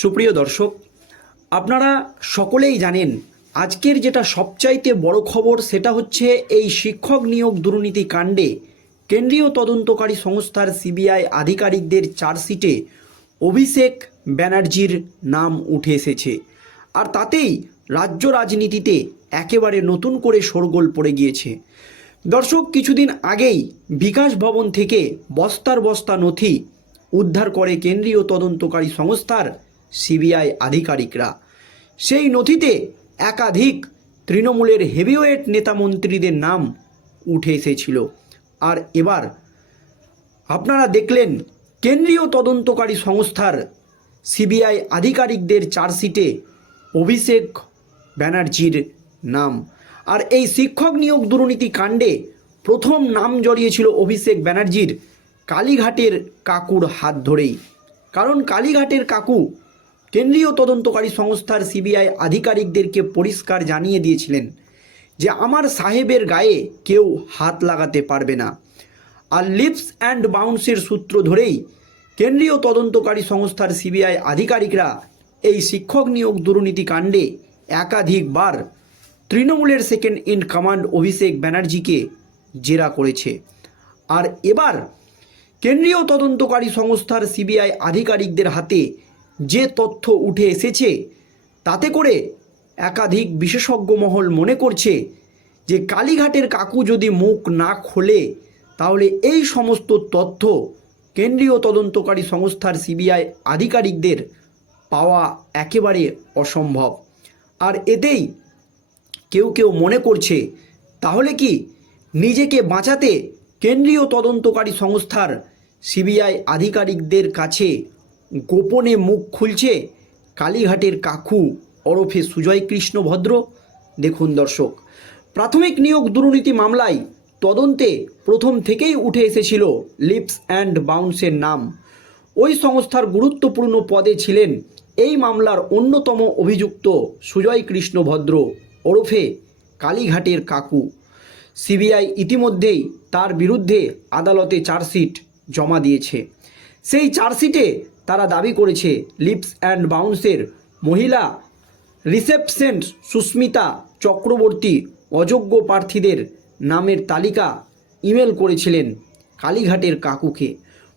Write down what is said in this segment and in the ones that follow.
সুপ্রিয় দর্শক, আপনারা সকলেই জানেন, আজকের যেটা সবচাইতে বড় খবর সেটা হচ্ছে এই শিক্ষক নিয়োগ দুর্নীতি কাণ্ডে কেন্দ্রীয় তদন্তকারী সংস্থার সিবিআই আধিকারিকদের চার্জশিটে অভিষেক ব্যানার্জির নাম উঠে এসেছে। আর তাতেই রাজ্য রাজনীতিতে একেবারে নতুন করে শোরগোল পড়ে গিয়েছে। দর্শক, কিছুদিন আগেই বিকাশ ভবন থেকে বস্তার বস্তা নথি উদ্ধার করে কেন্দ্রীয় তদন্তকারী সংস্থার সিবিআই আধিকারিকরা। সেই নথিতে একাধিক তৃণমূলের হেভিওয়েট নেতা মন্ত্রীদের নাম উঠে এসেছিল। আর এবার আপনারা দেখলেন, কেন্দ্রীয় তদন্তকারী সংস্থার সিবিআই আধিকারিকদের চার্জশিটে অভিষেক ব্যানার্জির নাম। আর এই শিক্ষক নিয়োগ দুর্নীতি কাণ্ডে প্রথম নাম জড়িয়েছিল অভিষেক ব্যানার্জির কালীঘাটের কাকুর হাত ধরেই। কারণ কালীঘাটের কাকু কেন্দ্রীয় তদন্তকারী সংস্থার সিবিআই আধিকারিকদেরকে পরিষ্কার জানিয়ে দিয়েছিলেন যে আমার সাহেবের গায়ে কেউ হাত লাগাতে পারবে না। আর লিপস অ্যান্ড বাউন্সের সূত্র ধরেই কেন্দ্রীয় তদন্তকারী সংস্থার সিবিআই আধিকারিকরা এই শিক্ষক নিয়োগ দুর্নীতি কাণ্ডে একাধিকবার তৃণমূলের সেকেন্ড ইন কমান্ড অভিষেক ব্যানার্জিকে জেরা করেছে। আর এবার কেন্দ্রীয় তদন্তকারী সংস্থার সিবিআই আধিকারিকদের হাতে যে তথ্য উঠে এসেছে, তাতে করে একাধিক বিশেষজ্ঞ মহল মনে করছে যে কালীঘাটের কাকু যদি মুখ না খোলে, তাহলে এই সমস্ত তথ্য কেন্দ্রীয় তদন্তকারী সংস্থার সিবিআই আধিকারিকদের পাওয়া একেবারে অসম্ভব। আর এতেই কেউ কেউ মনে করছে, তাহলে কি নিজেকে বাঁচাতে কেন্দ্রীয় তদন্তকারী সংস্থার সিবিআই আধিকারিকদের কাছে গোপনে মুখ খুলছে কালীঘাটের কাকু ওরফে সুজয় কৃষ্ণ ভদ্র। দেখুন দর্শক, প্রাথমিক নিয়োগ দুর্নীতি মামলায় তদন্তে প্রথম থেকেই উঠে এসেছিল লিপস অ্যান্ড বাউন্সের নাম। ওই সংস্থার গুরুত্বপূর্ণ পদে ছিলেন এই মামলার অন্যতম অভিযুক্ত সুজয় কৃষ্ণ ভদ্র ওরফে কালীঘাটের কাকু। সিবিআই ইতিমধ্যেই তার বিরুদ্ধে আদালতে চার্জশিট জমা দিয়েছে। সেই চার্জশিটে তারা দাবি করেছে, লিপস অ্যান্ড বাউন্সের মহিলা রিসেপশন সুস্মিতা চক্রবর্তী অযোগ্য প্রার্থীদের নামের তালিকা ইমেল করেছিলেন কালীঘাটের কাকুকে।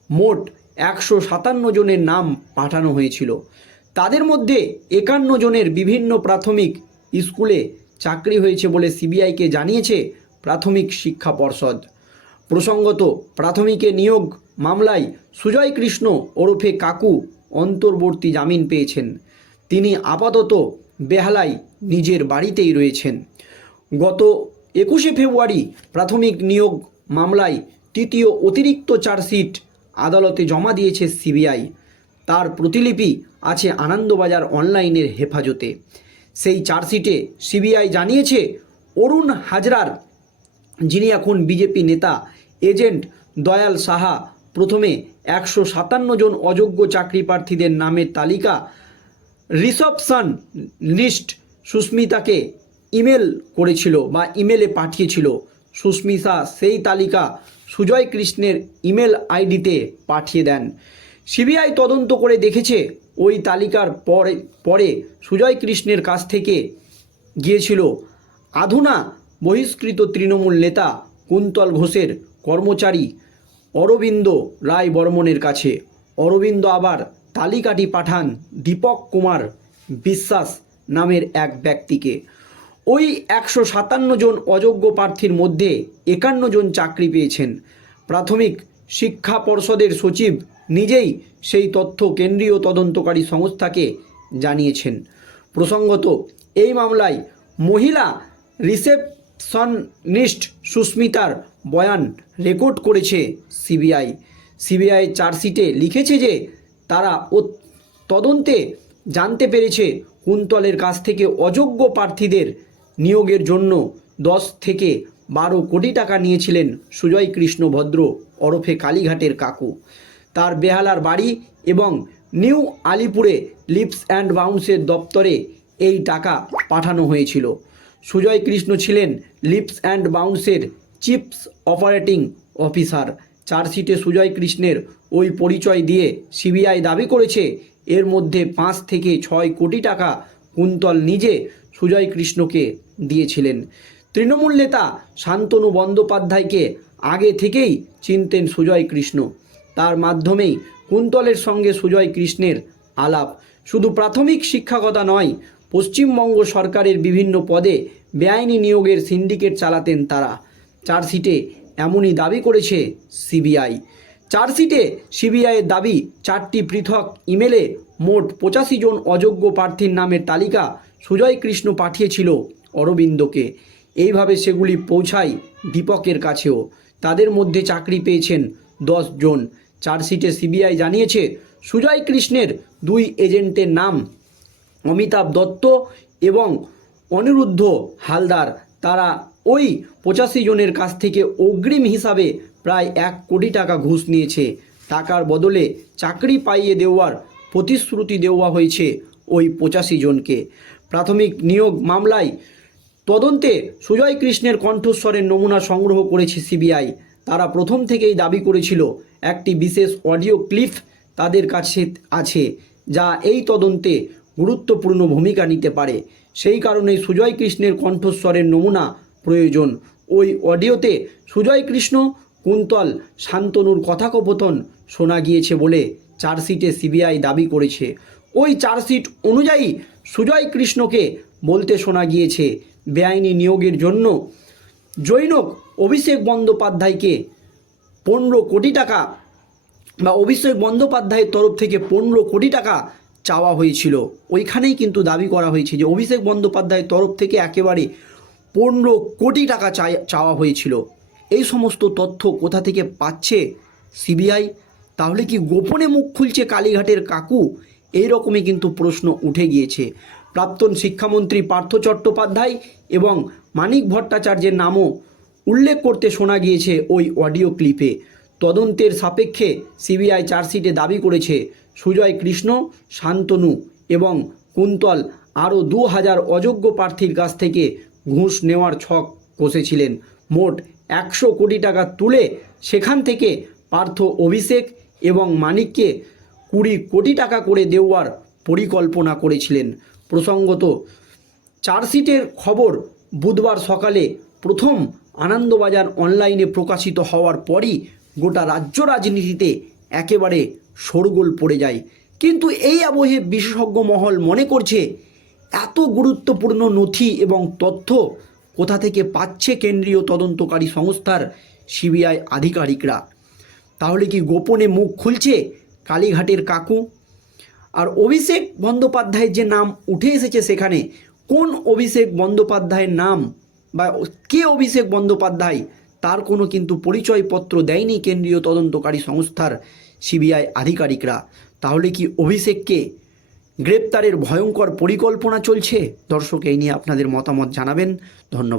মোট একশো সাতান্ন জনের নাম পাঠানো হয়েছিল। তাদের মধ্যে একান্ন জনের বিভিন্ন প্রাথমিক স্কুলে চাকরি হয়েছে বলে সিবিআইকে জানিয়েছে প্রাথমিক শিক্ষা পর্ষদ। প্রসঙ্গত, প্রাথমিকে নিয়োগ মামলায় সুজয় কৃষ্ণ ওরফে কাকু অন্তর্বর্তী জামিন পেয়েছেন। তিনি আপাতত বেহালায় নিজের বাড়িতেই রয়েছেন। গত একুশে ফেব্রুয়ারি প্রাথমিক নিয়োগ মামলায় তৃতীয় অতিরিক্ত চার্জশিট আদালতে জমা দিয়েছে সিবিআই। তার প্রতিলিপি আছে আনন্দবাজার অনলাইনের হেফাজতে। সেই চার্জশিটে সিবিআই জানিয়েছে, অরুণ হাজরার, যিনি এখন বিজেপি নেতা, এজেন্ট দয়াল সাহা প্রথমে একশো সাতান্ন জন অযোগ্য চাকরি প্রার্থীদের নামের তালিকা রিসপশন লিস্ট সুস্মিতাকে ইমেল করেছিল বা ইমেলে পাঠিয়েছিল। সুস্মিতা সেই তালিকা সুজয় কৃষ্ণের ইমেল আইডিতে পাঠিয়ে দেন। সিবিআই তদন্ত করে দেখেছে ওই তালিকার পরে পরে সুজয় কৃষ্ণের কাছ থেকে গিয়েছিল আধুনা বহিষ্কৃত তৃণমূল নেতা কুন্তল ঘোষের কর্মচারী অরবিন্দ রায় বর্মনের কাছে। অরবিন্দ আবার তালিকাটি পাঠান দীপক কুমার বিশ্বাস নামের এক ব্যক্তিকে। ওই একশো সাতান্ন জন অযোগ্য প্রার্থীর মধ্যে একান্ন জন চাকরি পেয়েছেন। প্রাথমিক শিক্ষা পর্ষদের সচিব নিজেই সেই তথ্য কেন্দ্রীয় তদন্তকারী সংস্থাকে জানিয়েছেন। প্রসঙ্গত, এই মামলায় মহিলা রিসেপশনিস্ট সুস্মিতার বয়ান রেকর্ড করেছে সিবিআই। সিবিআই চার্জশিটে লিখেছে যে তারা ও তদন্তে জানতে পেরেছে কুন্তলের কাছ থেকে অযোগ্য প্রার্থীদের নিয়োগের জন্য দশ থেকে বারো কোটি টাকা নিয়েছিলেন সুজয় কৃষ্ণ ভদ্র ওরফে কালীঘাটের কাকু। তার বেহালার বাড়ি এবং নিউ আলিপুরে লিপস অ্যান্ড বাউন্সের দপ্তরে এই টাকা পাঠানো হয়েছিল। সুজয় কৃষ্ণ ছিলেন লিপস অ্যান্ড বাউন্সের চিফস অপারেটিং অফিসার। চার্জশিটে সুজয় কৃষ্ণের ওই পরিচয় দিয়ে সিবিআই দাবি করেছে, এর মধ্যে পাঁচ থেকে ছয় কোটি টাকা কুন্তল নিজে সুজয় কৃষ্ণকে দিয়েছিলেন। তৃণমূল নেতা শান্তনু বন্দ্যোপাধ্যায়কে আগে থেকেই চিনতেন সুজয় কৃষ্ণ। তার মাধ্যমেই কুন্তলের সঙ্গে সুজয় কৃষ্ণের আলাপ। শুধু প্রাথমিক শিক্ষাকতা নয়, পশ্চিমবঙ্গ সরকারের বিভিন্ন পদে বেআইনি নিয়োগের সিন্ডিকেট চালাতেন তারা। চার্জশিটে এমনই দাবি করেছে সিবিআই। চার্জশিটে সিবিআইয়ের দাবি, চারটি পৃথক ইমেলে মোট পঁচাশি জন অযোগ্য প্রার্থীর নামের তালিকা সুজয় কৃষ্ণ পাঠিয়েছিল অরবিন্দকে। এইভাবে সেগুলি পৌঁছায় দীপকের কাছেও। তাদের মধ্যে চাকরি পেয়েছেন দশ জন। চার্জশিটে সিবিআই জানিয়েছে, সুজয় কৃষ্ণের দুই এজেন্টের নাম অমিতাভ দত্ত এবং অনিরুদ্ধ হালদার। তারা ওই পঁচাশি জনের কাছ থেকে অগ্রিম হিসাবে প্রায় এক কোটি টাকা ঘুষ নিয়েছে। টাকার বদলে চাকরি পাইয়ে দেওয়ার প্রতিশ্রুতি দেওয়া হয়েছে ওই পঁচাশি জনকে। প্রাথমিক নিয়োগ মামলায় তদন্তে সুজয় কৃষ্ণের কণ্ঠস্বরের নমুনা সংগ্রহ করেছে সিবিআই। তারা প্রথম থেকেই দাবি করেছিল, একটি বিশেষ অডিও ক্লিপ তাদের কাছে আছে, যা এই তদন্তে গুরুত্বপূর্ণ ভূমিকা নিতে পারে। সেই কারণেই সুজয় কৃষ্ণের কণ্ঠস্বরের নমুনা প্রয়োজন। ওই অডিওতে সুজয় কৃষ্ণ, কুন্তল, শান্তনুর কথাকপথন শোনা গিয়েছে বলে চার্জশিটে সিবিআই দাবি করেছে। ওই চার্জশিট অনুযায়ী সুজয় কৃষ্ণকে বলতে শোনা গিয়েছে বেআইনি নিয়োগের জন্য। জৈনক অভিষেক বন্দ্যোপাধ্যায়কে পনেরো কোটি টাকা বা অভিষেক বন্দ্যোপাধ্যায়ের তরফ থেকে পনেরো কোটি টাকা চাওয়া হয়েছিল। ওইখানেই কিন্তু দাবি করা হয়েছে যে অভিষেক বন্দ্যোপাধ্যায়ের তরফ থেকে একেবারে পনেরো কোটি টাকা চাওয়া হয়েছিল। এই সমস্ত তথ্য কোথা থেকে পাচ্ছে সিবিআই? তাহলে কি গোপনে মুখ খুলছে কালীঘাটের কাকু? এই রকমই কিন্তু প্রশ্ন উঠে গিয়েছে। প্রাক্তন শিক্ষামন্ত্রী পার্থ চট্টোপাধ্যায় এবং মানিক ভট্টাচার্যের নামও উল্লেখ করতে শোনা গিয়েছে ওই অডিও ক্লিপে। তদন্তের সাপেক্ষে সিবিআই চার্জশিটে দাবি করেছে সুজয় কৃষ্ণ, শান্তনু এবং কুন্তল আরও দু হাজার অযোগ্য প্রার্থীর কাছ থেকে ঘুষ নেওয়ার ছক কষেছিলেন। মোট একশো কোটি টাকা তুলে সেখান থেকে পার্থ অভিষেক এবং মানিককে কুড়ি কোটি টাকা করে দেওয়ার পরিকল্পনা করেছিলেন। প্রসঙ্গত, চার্জশিটের খবর বুধবার সকালে প্রথম আনন্দবাজার অনলাইনে প্রকাশিত হওয়ার পরই গোটা রাজ্য রাজনীতিতে একেবারে শোরগোল পড়ে যায়। কিন্তু এই আবহে বিশেষজ্ঞ মহল মনে করছে এত গুরুত্বপূর্ণ নথি এবং তথ্য কোথা থেকে পাচ্ছে কেন্দ্রীয় তদন্তকারী সংস্থার সিবিআই আধিকারিকরা? তাহলে কি গোপনে মুখ খুলছে কালীঘাটের কাকু? আর অভিষেক বন্দ্যোপাধ্যায়ের যে নাম উঠে এসেছে সেখানে, কোন অভিষেক বন্দ্যোপাধ্যায়ের নাম বা কে অভিষেক বন্দ্যোপাধ্যায় তার কোনো কিন্তু পরিচয়পত্র দেয়নি কেন্দ্রীয় তদন্তকারী সংস্থার সিবিআই আধিকারিকরা? তাহলে কি অভিষেককে গ্রেপ্তারের ভয়ঙ্কর পরিকল্পনা চলছে। দর্শক এই নিয়ে আপনাদের মতামত জানাবেন। ধন্যবাদ।